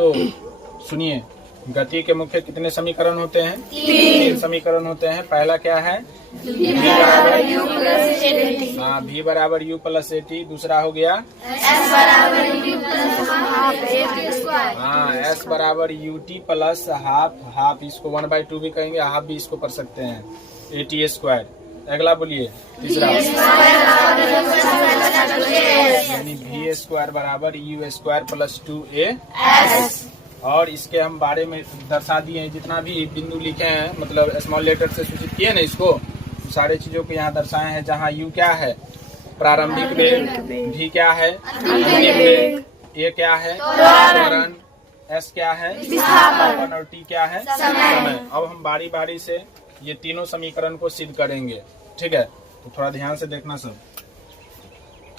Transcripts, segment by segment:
तो सुनिए, गति के मुख्य कितने समीकरण होते हैं? 3 समीकरण होते हैं। पहला क्या है? v बराबर u प्लस एटी। हाँ, v बराबर u प्लस एटी। दूसरा हो गया s बराबर u plus half eighty square. हाँ, s बराबर ut प्लस हाफ। हाफ इसको 1/2 भी कहेंगे, हाफ भी इसको कर सकते हैं, एटी स्क्वायर। अगला बोलिए, तीसरा यानी v स्क्वायर बराबर u स्क्वायर प्लस 2as। और इसके हम बारे में दर्शा दिए हैं, जितना भी बिंदु लिखे हैं, मतलब स्मॉल लेटर से सूचित किए ना इसको, सारे चीजों को यहाँ दर्शाए हैं। जहाँ u क्या है? प्रारंभिक वेग, v क्या है? अंतिम वेग, a क्या है? त्वरण, s क्या है? विस्थापन, और t क्या है? समय। अब हम बारी बारी से ये तीनों समीकरण को सिद्ध करेंगे, ठीक है? तो थोड़ा ध्यान से देखना सब।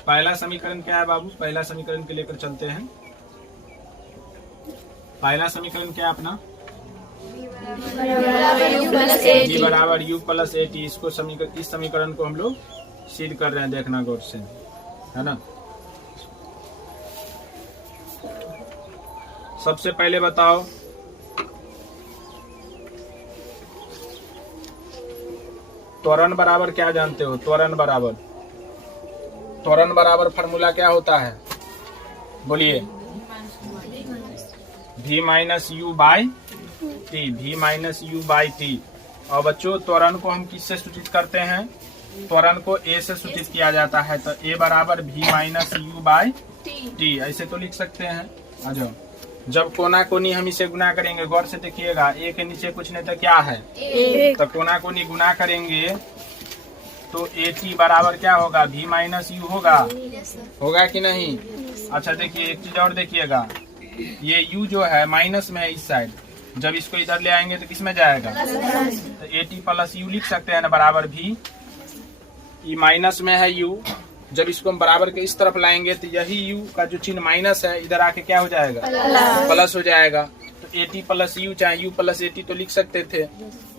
पहला समीकरण क्या है बाबू? पहला समीकरण के लेकर चलते हैं। पहला समीकरण क्या है अपना? v बराबर u प्लस एटी। इसको इस समीकरण को हम लोग सिद्ध कर रहे हैं, देखना गौर से, है ना। सबसे पहले बताओ, त्वरण बराबर क्या जानते हो? त्वरण बराबर फार्मूला क्या होता है? बोलिए, v minus you by T. v minus you by T. और बच्चों, त्वरण को हम किससे सूचित करते हैं? त्वरण को a से सूचित किया जाता है, तो a बराबर v minus you by T, ऐसे तो लिख सकते हैं। आ जाओ, जब कोना कोनी हम इसे गुना करेंगे, गौर से देखिएगा, a के नीचे कुछ नहीं तो क्या है? तो कोना कोनी गुना करेंगे तो at बराबर क्या होगा? v माइनस यू होगा कि नहीं? अच्छा देखिए, एक चीज और देखिएगा, ये u जो है माइनस में है इस साइड, जब इसको इधर ले आएंगे तो किस में जाएगा? तो एटी प्लस यू लिख सकते हैं ना, बराबर भी। ये माइनस में है u, जब इसको हम बराबर के इस तरफ लाएंगे तो यही u का जो चिन्ह माइनस है इधर आके क्या हो जाएगा? प्लस हो जाएगा। तो एटी प्लस यू, चाहे u प्लस एटी तो लिख सकते थे,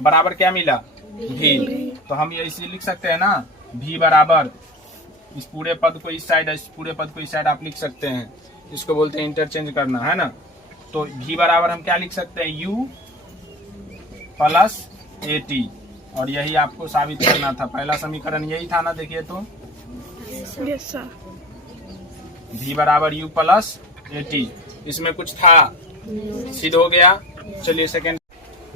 बराबर क्या मिला? v। तो हम ये इसे लिख सकते हैं ना, v बराबर, इस पूरे पद को इस साइड, इस पूरे पद को इस साइड आप लिख सकते हैं। इसको बोलते हैं इंटरचेंज करना, है ना। तो v बराबर हम क्या लिख सकते हैं? u plus eighty. और यही आपको साबित करना था। पहला समीकरण यही था ना, देखिए तो v बराबर u प्लस एटी। इसमें कुछ था, सिद्ध हो गया। चलिए सेकेंड,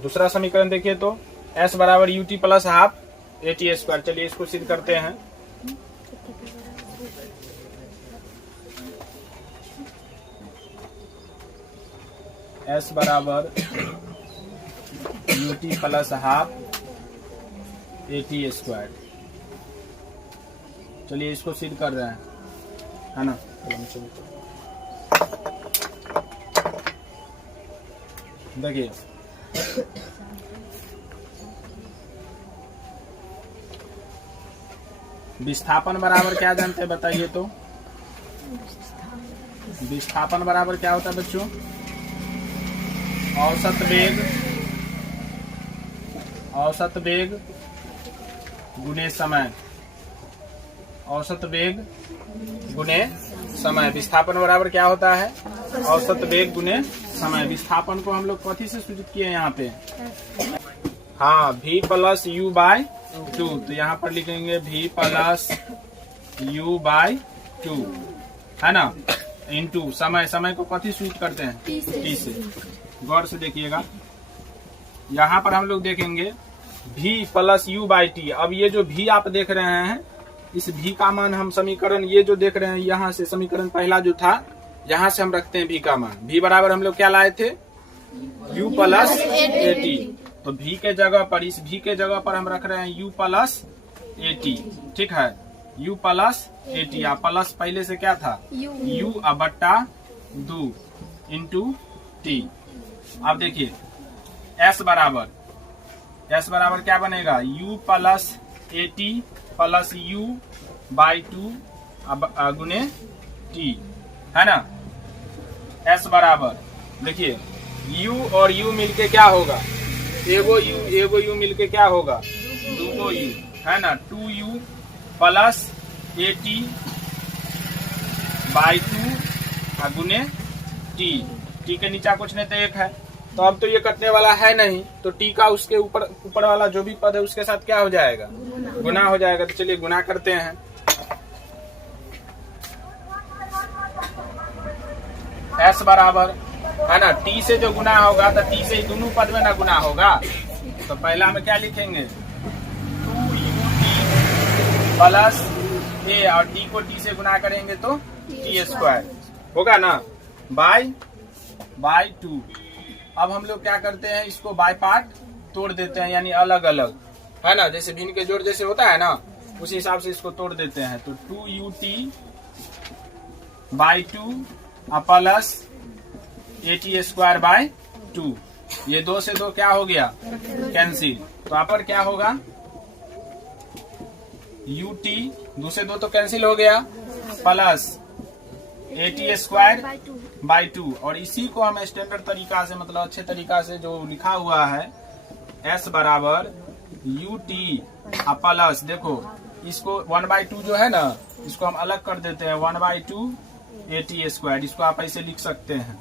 दूसरा समीकरण देखिए तो s बराबर ut plus half eighty square. चलिए इसको सिद्ध करते हैं। s बराबर ut plus half eighty square. चलिए इसको सिद्ध कर रहे हैं, है ना। देखिए, विस्थापन बराबर क्या जानते हैं? बताइए तो। विस्थापन बराबर क्या होता है बच्चों? औसत वेग गुने समय। औसत वेग गुने समय। विस्थापन बराबर क्या होता है? औसत वेग गुने समय। विस्थापन को हम लोग कथी से सूचित किए यहाँ पे? हाँ, v plus you by two. तो यहाँ पर लिखेंगे v plus you by two, है ना, इंटू समय। समय को कथी सूचित करते हैं? t से। गौर से देखिएगा, यहाँ पर हम लोग देखेंगे v plus you by T. अब ये जो v आप देख रहे हैं, इस v का मान हम समीकरण ये जो देख रहे हैं, यहाँ से समीकरण पहला जो था, यहाँ से हम रखते हैं v का मान। v बराबर हम लोग क्या लाए थे? u plus eighty. तो v के जगह पर, इस v के जगह पर हम रख रहे हैं u प्लस एटी, ठीक है, u प्लस एटी। प्लस पहले से क्या था? u बट्टा 2 इंटू टी। अब देखिए, s बराबर क्या बनेगा? u plus eighty plus you by two गुने टी, है ना। s बराबर, देखिए, u और u मिलके क्या होगा? एगो u मिलके क्या होगा? 2 u, है ना। 2u plus eighty by two गुने टी। टी के नीचे कुछ नहीं तो 1 है, तो अब तो ये कटने वाला है नहीं, तो टी का उसके ऊपर वाला जो भी पद है उसके साथ क्या हो जाएगा, गुना हो जाएगा। तो चलिए गुना करते हैं। एस बराबर है ना, टी से जो गुना होगा तो टी से ही दोनों पद में ना गुना होगा, तो पहला में क्या लिखेंगे 2ut प्लस ए, और टी को टी से गुना करेंगे तो टी स्क्वायर होगा ना, बाय 2। अब हम लोग क्या करते हैं, इसको बाय पार्ट तोड़ देते हैं, यानी अलग अलग है ना, जैसे भिन्न के जोड़ जैसे होता है ना, उसी हिसाब से इसको तोड़ देते हैं। तो 2ut bye 2 plus 8t square by 2, ये 2 से 2 क्या हो गया, कैंसिल। तो यहाँ पर क्या होगा, ut 2 से 2 तो कैंसिल हो गया, प्लस 8t स्क्वायर बाय 2, और इसी को हम स्टैंडर्ड तरीका से, मतलब अच्छे तरीका से जो लिखा हुआ है, s बराबर ut प्लस, देखो इसको 1/2 जो है ना, इसको हम अलग कर देते हैं, 1/2 8t स्क्वायर, इसको आप ऐसे लिख सकते हैं,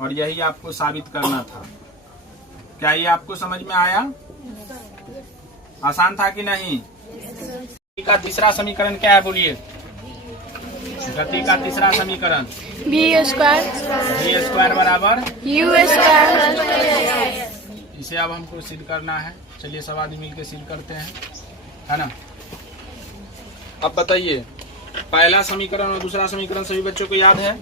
और यही आपको साबित करना था। क्या ये आपको समझ में आया? आसान था कि नहीं? गति का तीसरा समीकरण क्या है, बोलिए। गति का तीसरा समीकरण b स्क्वायर बराबर u स्क्वायर। इसे अब हमको सिद्ध करना है। चलिए सब आदमी मिलकर सिद्ध करते हैं, है ना। अब बताइए, पहला समीकरण और दूसरा समीकरण सभी बच्चों को याद है?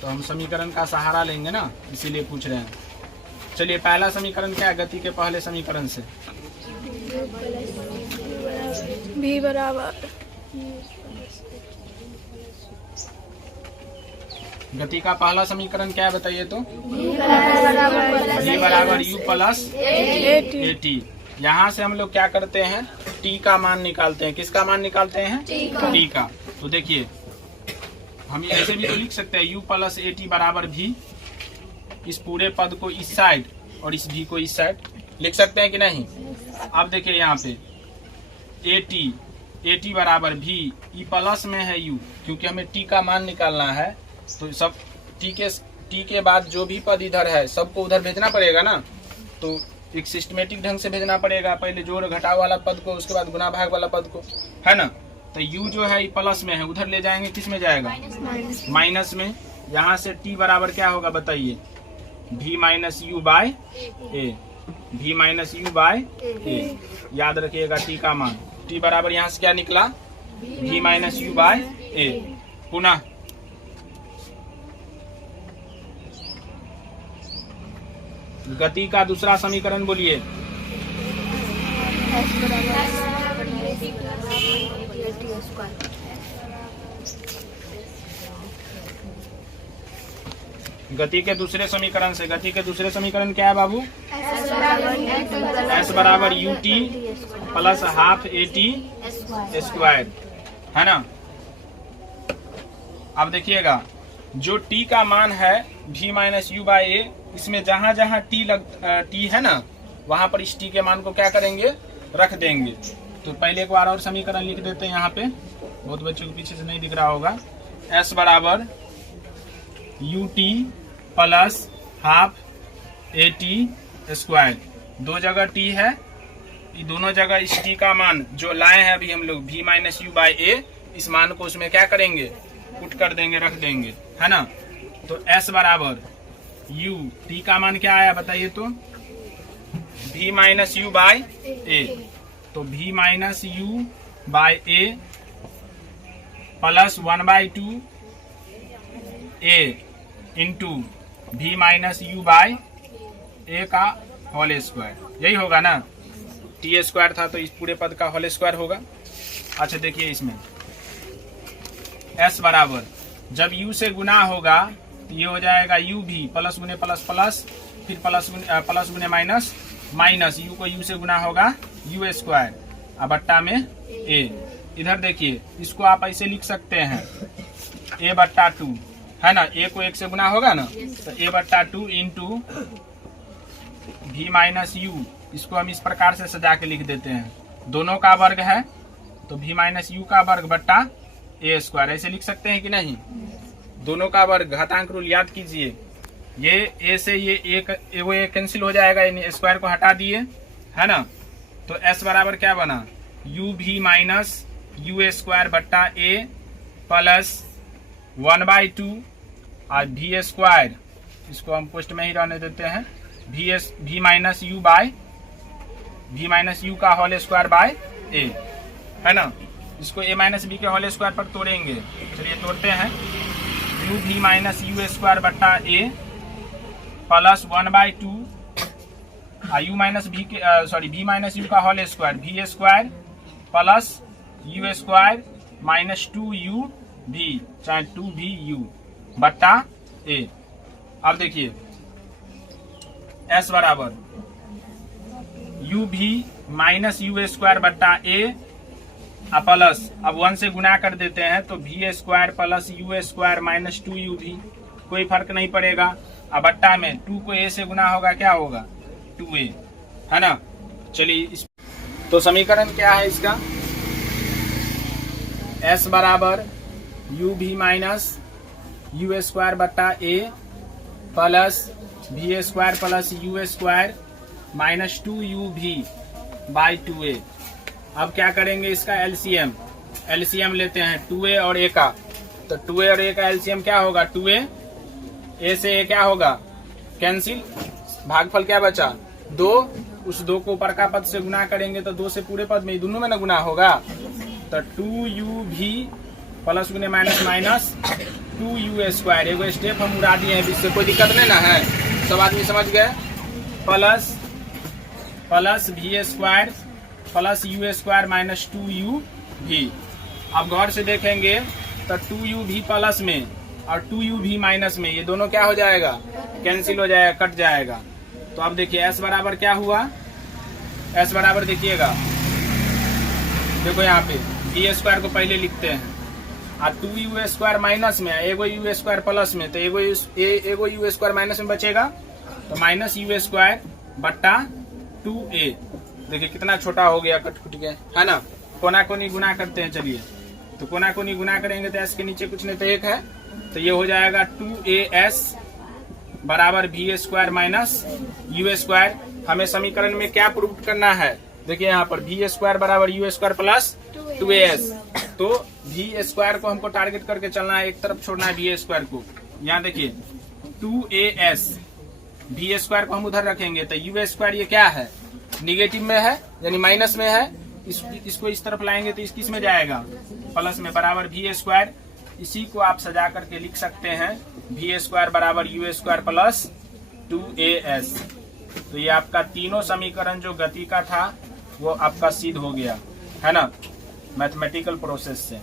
तो हम समीकरण का सहारा लेंगे ना, इसीलिए पूछ रहे हैं। चलिए पहला समीकरण क्या है गति के पहले समीकरण से? b बराबर गति का पहला समीकरण क्या है बताइए तो? b बराबर u प्लस at। यहाँ से हम लोग क्या करते हैं, t का मान निकालते हैं। किसका मान निकालते हैं? t का। तो देखिए हम ऐसे भी तो लिख सकते हैं, u प्लस at बराबर भी, इस पूरे पद को इस साइड और इस भी को इस साइड लिख सकते हैं कि नहीं? अब देखिए यहाँ पे at बराबर भी, ई प्लस में है u, क्योंकि हमें t का मान निकालना है, तो सब t के बाद जो भी पद इधर है सबको उधर भेजना पड़ेगा ना, तो एक सिस्टमेटिक ढंग से भेजना पड़ेगा, पहले जोड़ घटाव वाला पद को, उसके बाद गुना भाग वाला पद को, है ना। तो u जो है प्लस में है, उधर ले जाएंगे, किस में जाएगा? माइनस में। यहाँ से t बराबर क्या होगा बताइए? v minus U by A, v minus U by A. याद रखिएगा t का मान, t बराबर यहाँ से क्या निकला? v माइनस यू बाय ए। पुनः गति का दूसरा समीकरण बोलिए। गति के दूसरे समीकरण से, गति के दूसरे समीकरण क्या है बाबू? s बराबर ut plus half at square, है ना। अब देखिएगा, जो t का मान है v माइनस यू बाय ए, इसमें जहां जहां t है ना, वहां पर इस t के मान को क्या करेंगे? रख देंगे। तो पहले एक बार और समीकरण लिख देते हैं यहाँ पे, बहुत बच्चों को पीछे से नहीं दिख रहा होगा। s बराबर ut plus half at square, दो जगह t है, दोनों जगह इस t का मान जो लाए हैं अभी हम लोग v माइनस यू बाय ए, इस मान को उसमें क्या करेंगे? पुट कर देंगे, रख देंगे, है ना। तो s बराबर u, t का मान क्या आया बताइए तो? v minus U by A, तो v minus U by A plus 1/2 a into v minus U by A का होल स्क्वायर, यही होगा ना। t स्क्वायर था तो इस पूरे पद का होल स्क्वायर होगा। अच्छा देखिए इसमें s बराबर, जब u से गुना होगा तो ये हो जाएगा u भी प्लस गुने प्लस प्लस, फिर प्लस गुने माइनस माइनस, u को u से गुना होगा u स्क्वायर, अब बट्टा में a। इधर देखिए, इसको आप ऐसे लिख सकते हैं a/2, है ना। a को 1 से गुना होगा ना, तो a/2 into v minus you, इसको हम इस प्रकार से सजा के लिख देते हैं, दोनों का वर्ग है तो v माइनस यू का वर्ग बट्टा a स्क्वायर, ऐसे लिख सकते हैं कि नहीं? दोनों का वर्ग घातांक रूल याद कीजिए। ये ए से ये वो ए कैंसिल हो जाएगा, यानी स्क्वायर को हटा दिए, है ना। तो एस बराबर क्या बना, यू भी माइनस यू स्क्वायर बट्टा ए प्लस 1/2 और भी स्क्वायर, इसको हम पोस्ट में ही रहने देते हैं, भी माइनस यू बाय भी माइनस यू का होल स्क्वायर बाय ए, है ना। इसको ए माइनस बी के होल स्क्वायर पर तोड़ेंगे, चलिए तोड़ते हैं। यू भी माइनस यू स्क्वायर बट्टा ए प्लस 1/2 यू माइनस भी के सॉरी भी माइनस यू का होल स्क्वायर भी square plus you square minus 2u भी चाहे 2vu बट्टा ए। अब देखिए एस बराबर यू भी माइनस यू स्क्वायर बट्टा ए प्लस, अब 1 से गुना कर देते हैं तो भी square plus you square minus 2u भी, कोई फर्क नहीं पड़ेगा। अब बट्टा में 2 को a से गुना होगा, क्या होगा 2a, है ना। चलिए तो समीकरण क्या है इसका, s बराबर u भी माइनस यू स्क्वायर बट्टा ए प्लस भी square plus you square minus 2u भी बाई 2a। अब क्या करेंगे, इसका एलसीएम लेते हैं 2a और a का, तो 2a और a का एलसीएम क्या होगा 2a, a से a क्या होगा कैंसिल, भागफल क्या बचा 2, उस 2 को ऊपर का पद से गुना करेंगे तो 2 से पूरे पद में दोनों में ना गुना होगा, तो 2u भी प्लस गुने माइनस माइनस 2u स्क्वायर, एगो स्टेप हम उड़ा दिए हैं, इससे कोई दिक्कत नहीं ना है, सब आदमी समझ गए, प्लस भी square plus you square minus 2u भी। अब गौर से देखेंगे तो 2u भी प्लस में और 2u भी माइनस में, ये दोनों क्या हो जाएगा कैंसिल हो जाएगा, कट जाएगा। तो अब देखिए s बराबर क्या हुआ, s बराबर देखिएगा, देखो यहाँ पे भी स्क्वायर को पहले लिखते हैं और 2u स्क्वायर माइनस में, एगो यू स्क्वायर प्लस में, तो एगो यू स्क्वायर माइनस में बचेगा, तो माइनस यू स्क्वायर बट्टा 2a, देखिए कितना छोटा हो गया, कट कुट गया, है ना। कोना कोनी गुना करते हैं, चलिए तो कोना कोनी गुना करेंगे तो s के नीचे कुछ नहीं तो 1 है, तो ये हो जाएगा 2as बराबर भी स्क्वायर माइनस यू स्क्वायर। हमें समीकरण में क्या प्रूव करना है, देखिए यहाँ पर भी स्क्वायर बराबर यू स्क्वायर प्लस 2as, तो भी स्क्वायर को हमको टारगेट करके चलना है, एक तरफ छोड़ना है भी स्क्वायर को। यहाँ देखिए 2as भी स्क्वायर को हम उधर रखेंगे तो यू स्क्वायर ये क्या है निगेटिव में है, यानी माइनस में है, इसको इस तरफ लाएंगे तो किस में जाएगा प्लस में, बराबर भी स्क्वायर। इसी को आप सजा करके लिख सकते हैं भी स्क्वायर बराबर यू स्क्वायर प्लस 2as। तो ये आपका तीनों समीकरण जो गति का था वो आपका सिद्ध हो गया, है ना, मैथमेटिकल प्रोसेस से।